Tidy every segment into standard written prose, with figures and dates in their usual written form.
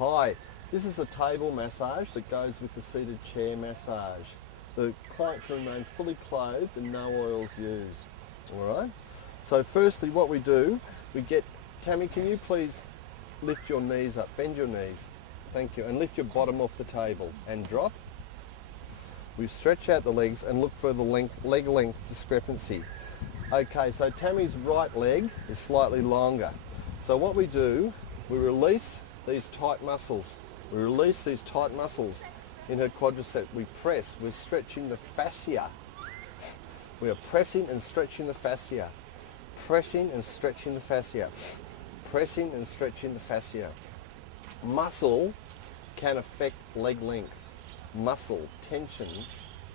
Hi, this is a table massage that goes with the seated chair massage. The client can remain fully clothed and no oils used. Alright? So firstly what we do, we get, Tammy, can you please lift your knees up, bend your knees, thank you, and lift your bottom off the table and drop. We stretch out the legs and look for the leg length discrepancy. Okay, so Tammy's right leg is slightly longer. So what we do, we release these tight muscles. We release these tight muscles in her quadricep. We press, we're stretching the fascia. We are pressing and stretching the fascia. Pressing and stretching the fascia. Pressing and stretching the fascia. Muscle can affect leg length. Muscle tension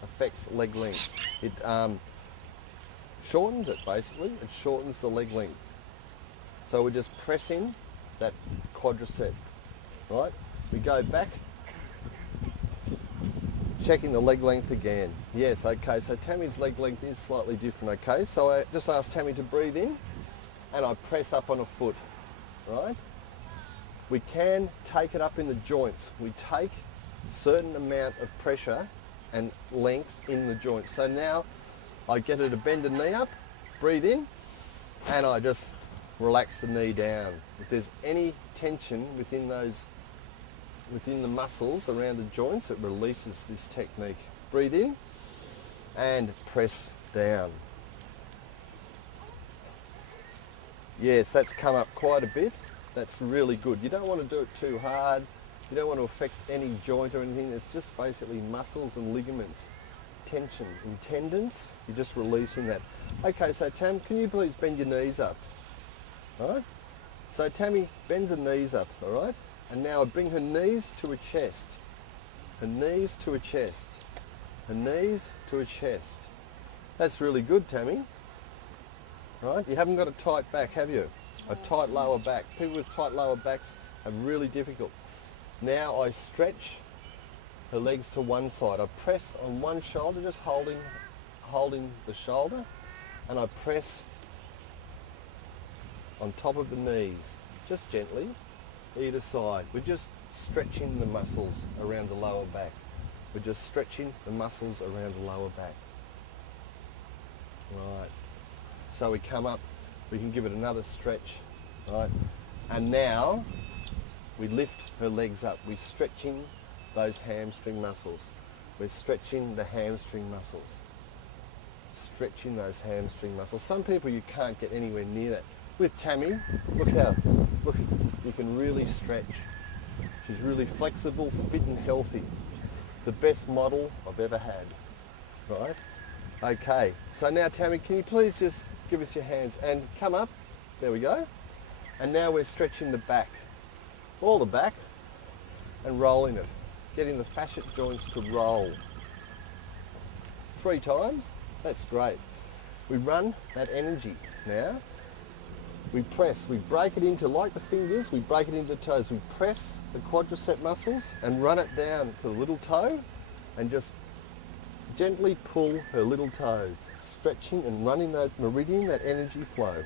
affects leg length. It shortens it basically. It shortens the leg length. So we're just pressing that quadricep, right? We go back, checking the leg length again. Yes, okay, so Tammy's leg length is slightly different, okay? So I just ask Tammy to breathe in and I press up on a foot, right? We can take it up in the joints. We take a certain amount of pressure and length in the joints. So now I get her to bend the knee up, breathe in, and I just relax the knee down. If there's any tension within the muscles around the joints, it releases this technique. Breathe in and press down. Yes, that's come up quite a bit. That's really good. You don't want to do it too hard. You don't want to affect any joint or anything. It's just basically muscles and ligaments. Tension and tendons. You're just releasing that. Okay, so Tam, can you please bend your knees up? All right? So Tammy bends her knees up, all right? And now I bring her knees to her chest. Her knees to her chest. Her knees to her chest. That's really good, Tammy. Right? You haven't got a tight back, have you? A tight lower back. People with tight lower backs are really difficult. Now I stretch her legs to one side. I press on one shoulder, just holding the shoulder, and I press on top of the knees, just gently, either side. We're just stretching the muscles around the lower back. We're just stretching the muscles around the lower back. Right. So we come up, we can give it another stretch, right? And now we lift her legs up. We're stretching those hamstring muscles. We're stretching the hamstring muscles. Stretching those hamstring muscles. Some people you can't get anywhere near that. With Tammy, look, you can really stretch. She's really flexible, fit and healthy. The best model I've ever had, right? Okay, so now Tammy, can you please just give us your hands and come up? There we go. And now we're stretching the back, all the back, and rolling it, getting the fascia joints to roll. 3 times, that's great. We run that energy now. We press, we break it into, like the fingers, we break it into toes. We press the quadricep muscles and run it down to the little toe and just gently pull her little toes, stretching and running that meridian, that energy flow.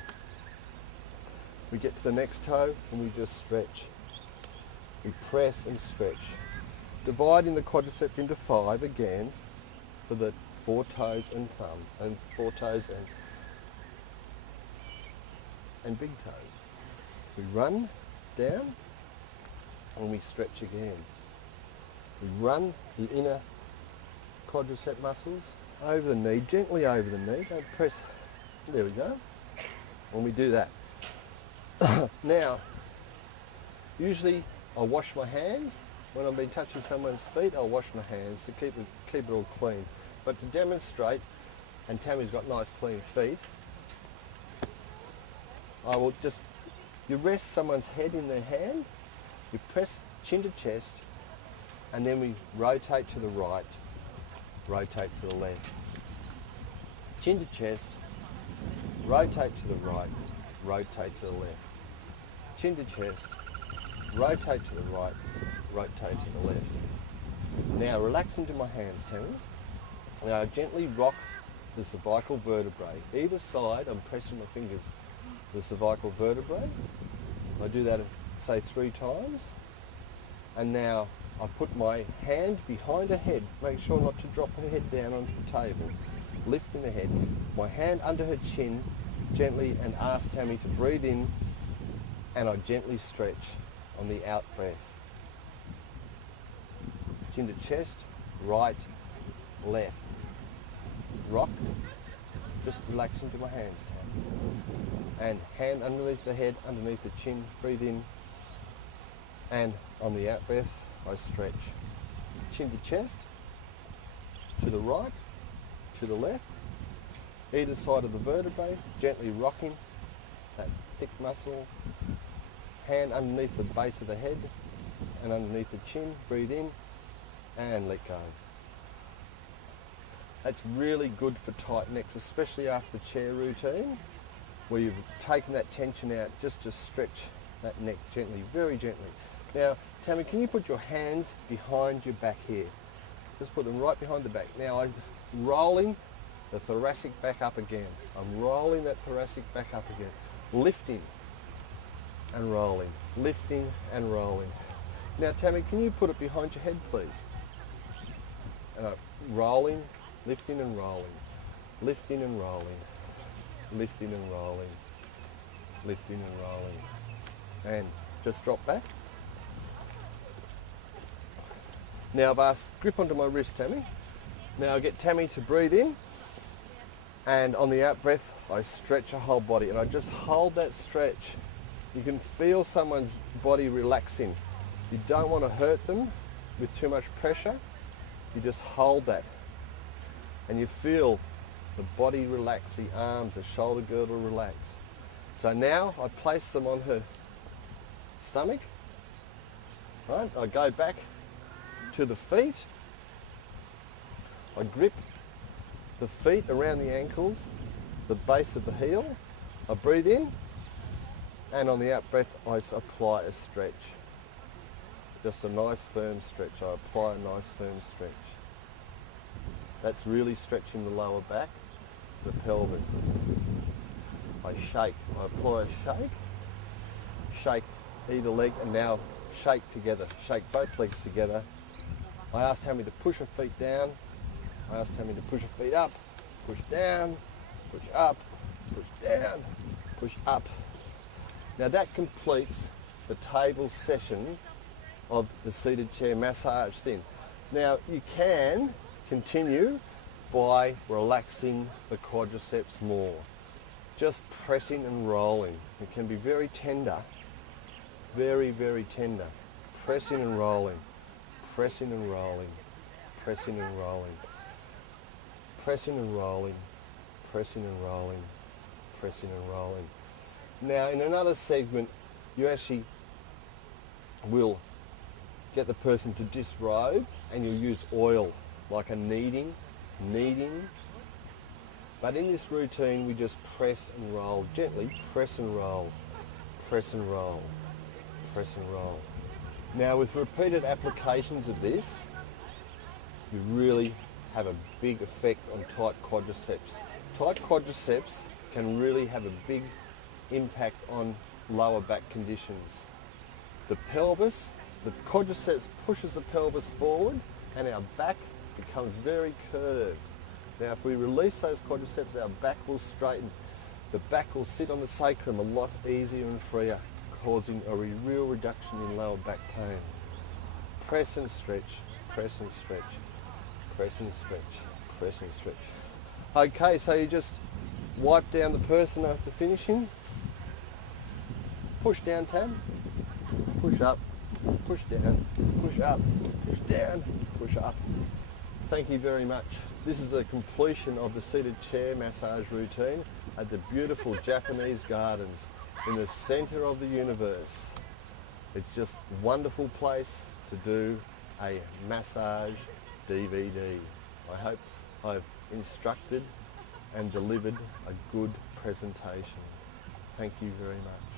We get to the next toe and we just stretch. We press and stretch. Dividing the quadricep into 5 again for the 4 toes and thumb, and 4 toes and big toe. We run down and we stretch again. We run the inner quadricep muscles over the knee, gently over the knee, don't press, there we go, and we do that. Now, usually I wash my hands. When I've been touching someone's feet, I'll wash my hands to keep it all clean. But to demonstrate, and Tammy's got nice clean feet, I will just, you rest someone's head in their hand, you press chin to chest, and then we rotate to the right, rotate to the left. Chin to chest, rotate to the right, rotate to the left. Chin to chest, rotate to the right, rotate to the left. Now relax into my hands, Tammy. Now gently rock the cervical vertebrae. Either side, I'm pressing my fingers, the cervical vertebrae. I do that, say 3 times. And now I put my hand behind her head, make sure not to drop her head down onto the table, lifting her head, my hand under her chin gently, and ask Tammy to breathe in, and I gently stretch on the out breath. Chin to chest, right, left. Rock, just relax into my hands, Tam. And hand underneath the head, underneath the chin, breathe in, and on the out breath, I stretch. Chin to chest, to the right, to the left, either side of the vertebrae, gently rocking that thick muscle. Hand underneath the base of the head and underneath the chin, breathe in and let go. That's really good for tight necks, especially after the chair routine, where you've taken that tension out, just to stretch that neck gently, very gently. Now, Tammy, can you put your hands behind your back here? Just put them right behind the back. Now, I'm rolling the thoracic back up again. I'm rolling that thoracic back up again. Lifting and rolling, lifting and rolling. Now, Tammy, can you put it behind your head, please? Rolling, lifting and rolling, lifting and rolling, lifting and rolling, lifting and rolling. And just drop back. Now I've asked, grip onto my wrist, Tammy. Now I get Tammy to breathe in, and on the out breath, I stretch her whole body, and I just hold that stretch. You can feel someone's body relaxing. You don't want to hurt them with too much pressure. You just hold that, and you feel the body relax, the arms, the shoulder girdle relax. So now I place them on her stomach. Right? I go back to the feet. I grip the feet around the ankles, the base of the heel. I breathe in, and on the out breath I apply a stretch. Just a nice firm stretch. I apply a nice firm stretch. That's really stretching the lower back, the pelvis. I shake. I apply a shake. Shake either leg, and now shake together. Shake both legs together. I ask Tammy to push her feet down. I ask Tammy to push her feet up, push down, push up, push down, push up. Now that completes the table session of the seated chair massage thing. Now you can continue by relaxing the quadriceps more. Just pressing and rolling. It can be very tender, very, very tender. Pressing and rolling, pressing and rolling, pressing and rolling, pressing and rolling, pressing and rolling, pressing and rolling. Now in another segment, you actually will get the person to disrobe, and you'll use oil, like a kneading. But in this routine, we just press and roll, gently press and roll, press and roll, press and roll. Now with repeated applications of this, you really have a big effect on tight quadriceps. Tight quadriceps can really have a big impact on lower back conditions. The pelvis, the quadriceps pushes the pelvis forward, and our back becomes very curved. Now if we release those quadriceps, our back will straighten. The back will sit on the sacrum a lot easier and freer, causing a real reduction in lower back pain. Press and stretch, press and stretch, press and stretch, press and stretch. Okay, so you just wipe down the person after finishing. Push down, Tam. Push up, push down, push up, push down, push up. Thank you very much. This is a completion of the seated chair massage routine at the beautiful Japanese gardens in the centre of the universe. It's just a wonderful place to do a massage DVD. I hope I've instructed and delivered a good presentation. Thank you very much.